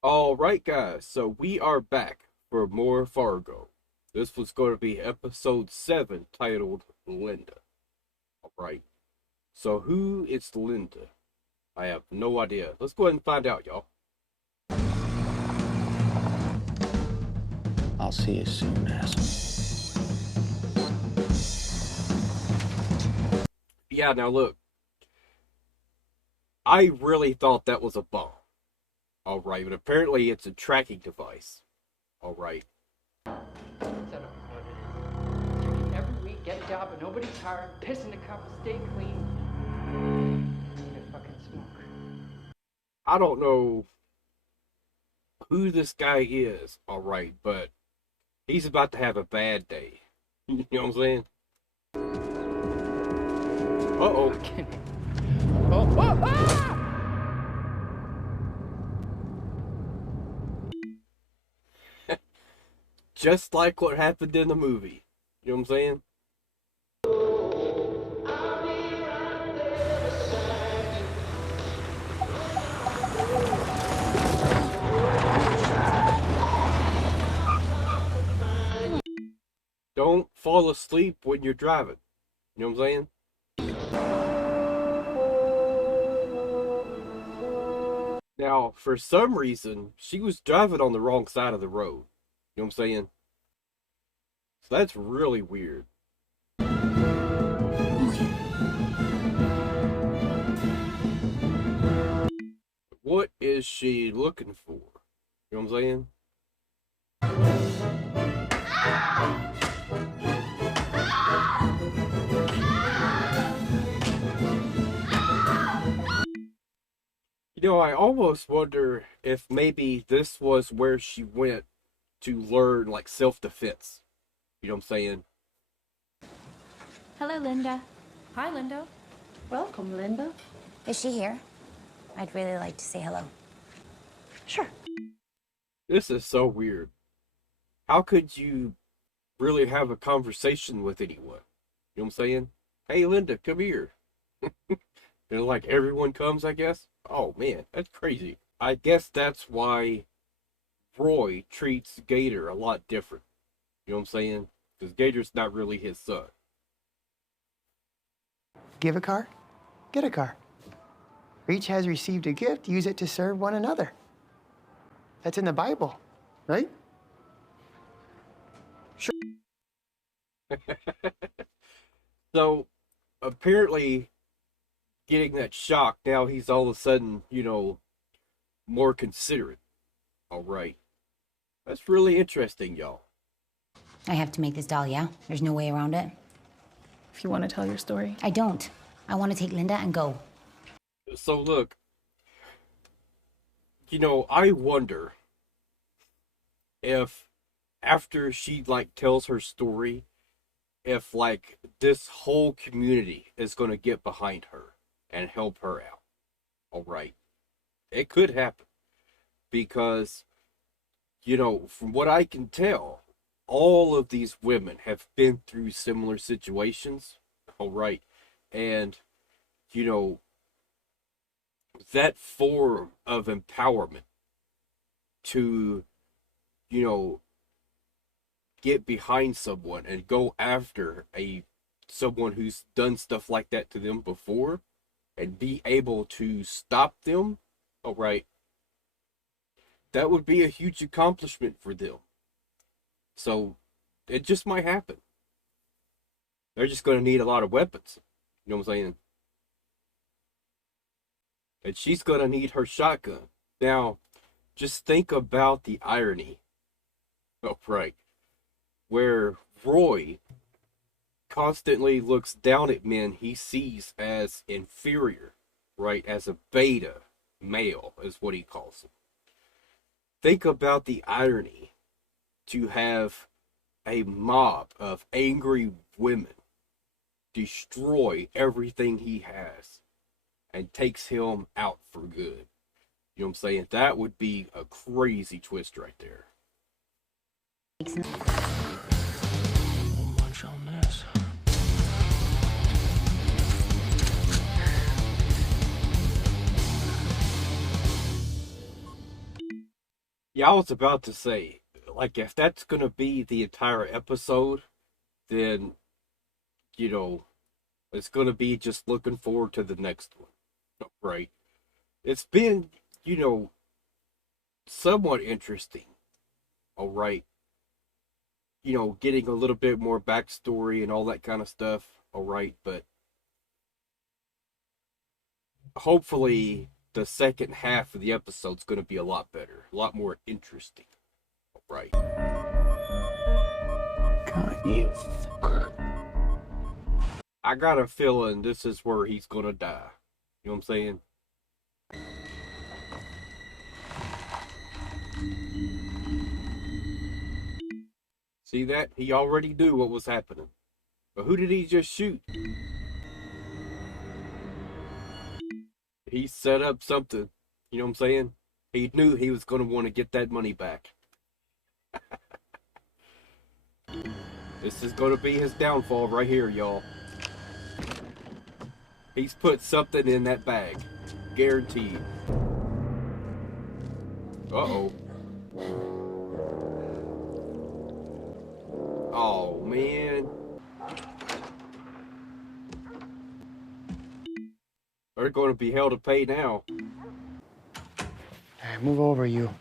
All right, guys. So we are back for more Fargo. This was going to be episode 7 titled Linda. All right. So who is Linda? I have no idea. Let's go ahead and find out, y'all. I'll see you soon, asshole. Yeah, now look. I really thought that was a bomb. All right, but apparently it's a tracking device. All right. Set up what it is. Checking every week, get a job, but nobody's hiring, piss in the cup, stay clean. Need a fucking smoke. I don't know who this guy is, all right, but he's about to have a bad day. You know what I'm saying? Uh-oh. Fucking. Oh, oh, ah! Just like what happened in the movie. You know what I'm saying? Don't fall asleep when you're driving. You know what I'm saying? Now, for some reason, she was driving on the wrong side of the road. You know what I'm saying? So that's really weird. What is she looking for? You know what I'm saying? You know, I almost wonder if maybe this was where she went to learn like self-defense. You know what I'm saying? Hello, Linda. Hi, Linda. Welcome, Linda. Is she here? I'd really like to say hello. Sure. This is so weird. How could you really have a conversation with anyone? You know what I'm saying? Hey, Linda, come here. And like everyone comes, I guess. Oh man, that's crazy. I guess that's why Roy treats Gator a lot different. You know what I'm saying? Because Gator's not really his son. Give a car, get a car. Each has received a gift, use it to serve one another. That's in the Bible, right? So apparently, getting that shock, now he's all of a sudden, more considerate. All right. That's really interesting, y'all. I have to make this doll, yeah? There's no way around it. If you want to tell your story. I don't. I want to take Linda and go. So look, I wonder if after she like tells her story, if like this whole community is going to get behind her and help her out. All right. It could happen because, from what I can tell, all of these women have been through similar situations. All right. And, you know, that form of empowerment to, you know, get behind someone and go after someone who's done stuff like that to them before and be able to stop them, all right, that would be a huge accomplishment for them. So it just might happen. They're just going to need a lot of weapons. You know what I'm saying? And she's going to need her shotgun. Now, just think about the irony. Oh, right. Where Roy constantly looks down at men he sees as inferior, right? As a beta male, is what he calls them. Think about the irony to have a mob of angry women destroy everything he has and takes him out for good. You know what I'm saying? That would be a crazy twist right there. Much on this. Yeah, I was about to say, like, if that's gonna be the entire episode, then, you know, it's gonna be just looking forward to the next one. Right? It's been, you know, somewhat interesting. All right. Getting a little bit more backstory and all that kind of stuff. All right. But hopefully the second half of the episode's going to be a lot better, a lot more interesting. All right. Got you. I got a feeling this is where he's going to die. You know what I'm saying? See that? He already knew what was happening. But who did he just shoot? He set up something. You know what I'm saying? He knew he was going to want to get that money back. This is going to be his downfall right here, y'all. He's put something in that bag. Guaranteed. Uh-oh. Oh, man. They're going to be hell to pay now. All right, move over, you.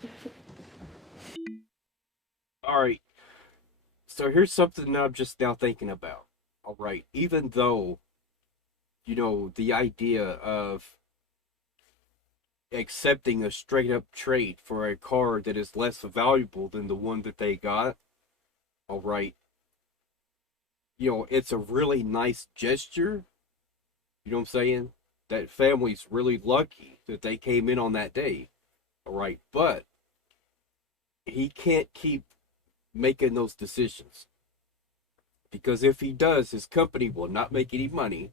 All right. So here's something I'm just now thinking about. All right. Even though, the idea of accepting a straight up trade for a car that is less valuable than the one that they got, all right. It's a really nice gesture. You know what I'm saying? That family's really lucky that they came in on that day. All right. But he can't keep making those decisions. Because if he does, his company will not make any money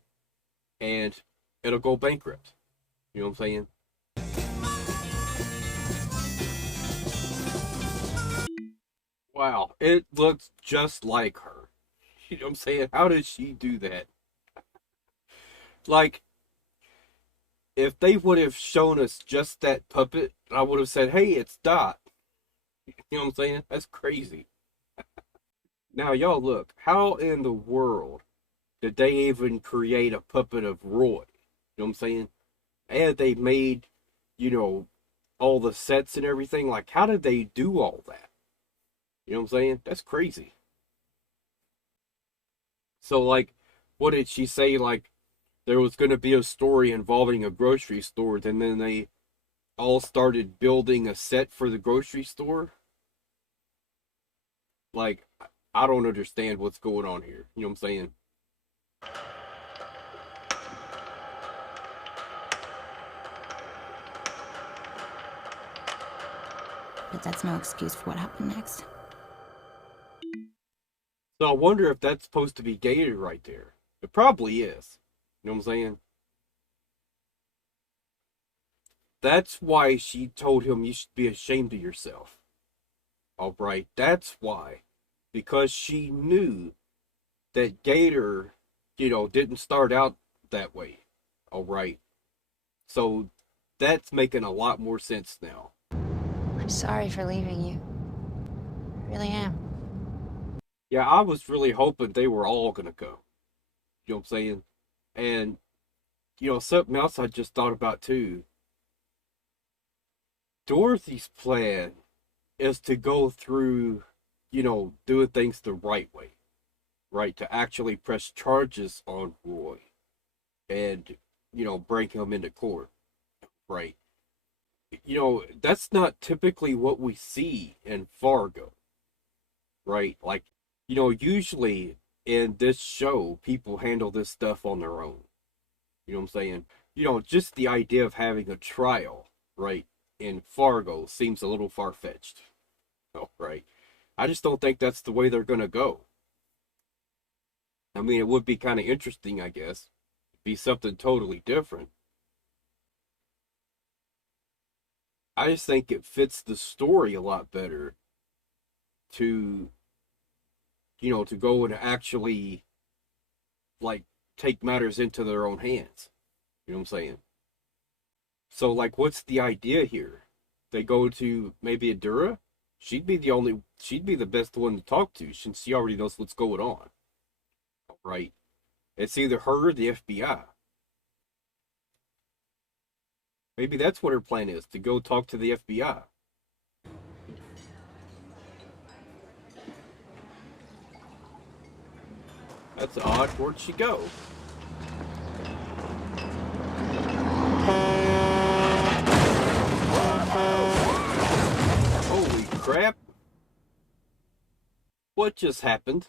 and it'll go bankrupt. You know what I'm saying? Wow, it looks just like her. You know what I'm saying? How did she do that? Like, if they would have shown us just that puppet, I would have said, hey, it's Dot. You know what I'm saying? That's crazy. Now, y'all look, how in the world did they even create a puppet of Roy? You know what I'm saying? And they made, all the sets and everything. Like, how did they do all that? You know what I'm saying? That's crazy. So, like, what did she say? Like, there was going to be a story involving a grocery store, and then they all started building a set for the grocery store? Like, I don't understand what's going on here. You know what I'm saying? But that's no excuse for what happened next. So I wonder if that's supposed to be Gator right there. It probably is. You know what I'm saying? That's why she told him you should be ashamed of yourself. All right, that's why. Because she knew that Gator, didn't start out that way. All right. So that's making a lot more sense now. I'm sorry for leaving you. I really am. Yeah, I was really hoping they were all going to go. You know what I'm saying? And, something else I just thought about too. Dorothy's plan is to go through, doing things the right way, right? To actually press charges on Roy and, bring him into court, right? That's not typically what we see in Fargo, right? Like, usually in this show, people handle this stuff on their own. You know what I'm saying? Just the idea of having a trial, right, in Fargo seems a little far-fetched. Oh, right. I just don't think that's the way they're going to go. I mean, it would be kind of interesting, I guess. Be something totally different. I just think it fits the story a lot better to, to go and actually, like, take matters into their own hands. You know what I'm saying? So, like, what's the idea here? they go to maybe Adura, she'd be the best one to talk to since she already knows what's going on. Right? It's either her or the FBI. Maybe that's what her plan is, to go talk to the FBI. That's odd. Where'd she go? Holy crap. What just happened?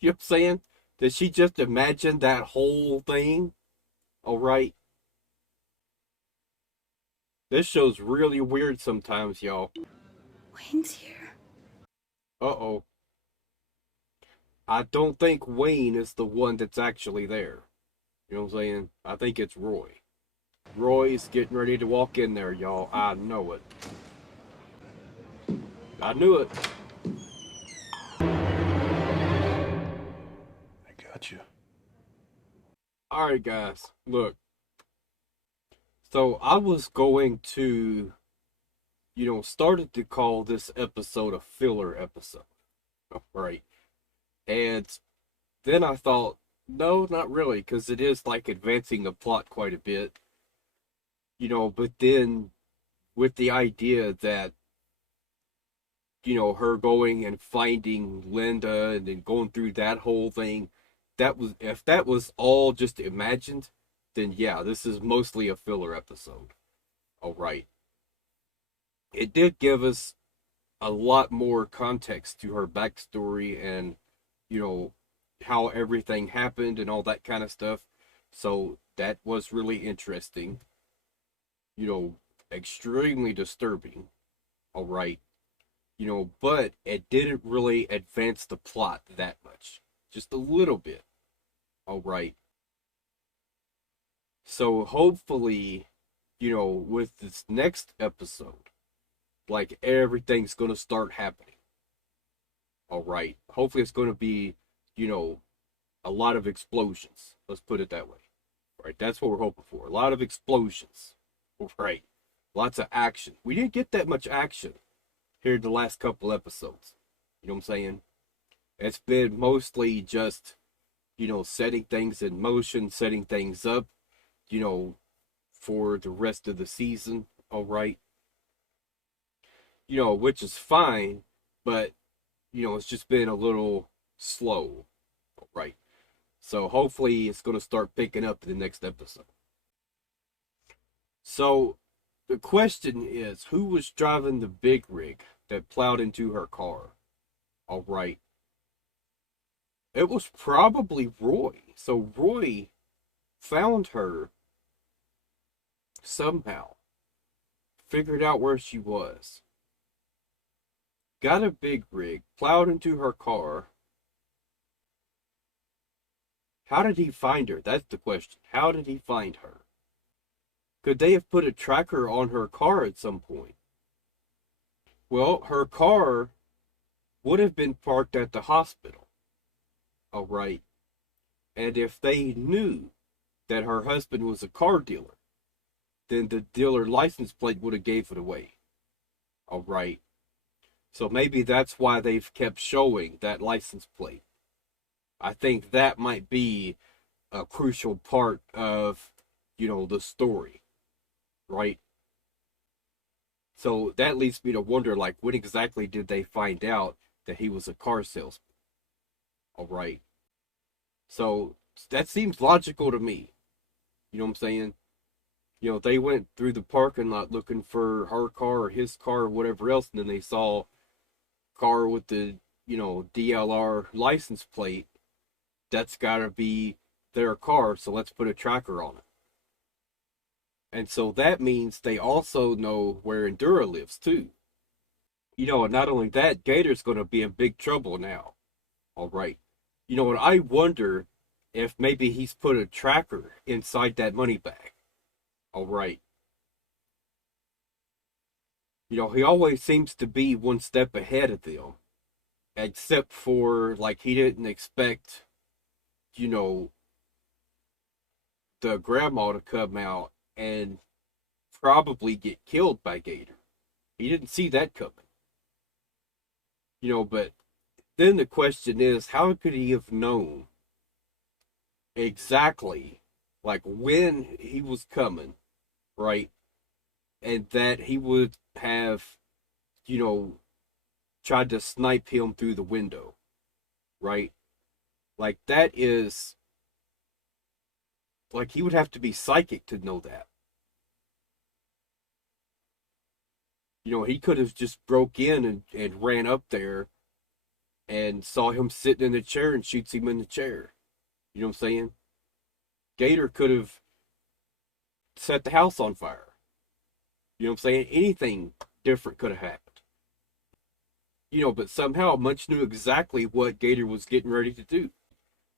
You know what I'm saying? Did she just imagine that whole thing? Alright. This show's really weird sometimes, y'all. Wayne's here. Uh-oh. I don't think Wayne is the one that's actually there. You know what I'm saying? I think it's Roy. Roy's getting ready to walk in there, y'all. I know it. I knew it. I got you. Alright, guys. Look. So, I was going to, started to call this episode a filler episode. Right. And then I thought, no, not really, because it is like advancing the plot quite a bit. But then with the idea that, her going and finding Linda and then going through that whole thing, if that was all just imagined, then yeah, this is mostly a filler episode. All right. It did give us a lot more context to her backstory and, how everything happened and all that kind of stuff. So that was really interesting. Extremely disturbing. All right. But it didn't really advance the plot that much. Just a little bit. All right. So hopefully, with this next episode, like everything's going to start happening. All right. Hopefully it's going to be, a lot of explosions. Let's put it that way. Right. That's what we're hoping for. A lot of explosions. Right. Lots of action. We didn't get that much action here in the last couple episodes. You know what I'm saying? It's been mostly just, setting things in motion, setting things up, for the rest of the season. All right. Which is fine, but, it's just been a little slow. All right. So hopefully it's going to start picking up in the next episode. So the question is, who was driving the big rig that plowed into her car? All right. It was probably Roy. So Roy found her somehow, figured out where she was, got a big rig, plowed into her car. How did he find her? That's the question. How did he find her? Could they have put a tracker on her car at some point? Well, her car would have been parked at the hospital. All right. And if they knew that her husband was a car dealer, then the dealer license plate would have gave it away. All right. So maybe that's why they've kept showing that license plate. I think that might be a crucial part of, the story. Right? So that leads me to wonder, like, when exactly did they find out that he was a car salesman? All right. So that seems logical to me. You know what I'm saying? They went through the parking lot looking for her car or his car or whatever else, and then they saw a car with the, DLR license plate. That's got to be their car, so let's put a tracker on it. And so that means they also know where Endura lives, too. And not only that, Gator's going to be in big trouble now. All right. And I wonder if maybe he's put a tracker inside that money bag. All right. He always seems to be one step ahead of them. Except for, like, he didn't expect, the grandma to come out and probably get killed by Gator. He didn't see that coming. But then the question is, how could he have known exactly, like, when he was coming, right? And that he would have, tried to snipe him through the window, right? Like, that is, like, he would have to be psychic to know that. He could have just broke in and ran up there and saw him sitting in the chair and shoots him in the chair. You know what I'm saying? Gator could have set the house on fire. You know what I'm saying? Anything different could have happened. But somehow Munch knew exactly what Gator was getting ready to do.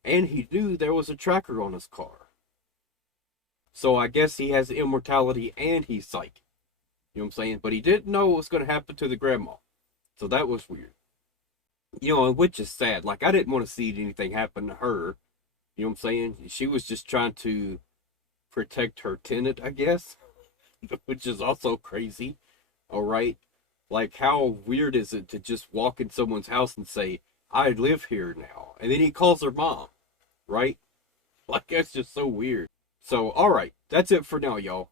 And he knew there was a tracker on his car. So I guess he has immortality and he's psychic. You know what I'm saying? But he didn't know what was going to happen to the grandma. So that was weird. Which is sad. Like, I didn't want to see anything happen to her. You know what I'm saying? She was just trying to protect her tenant, I guess. Which is also crazy. All right? Like, how weird is it to just walk in someone's house and say, I live here now. And then he calls her mom. Right? Like, that's just so weird. So, all right. That's it for now, y'all.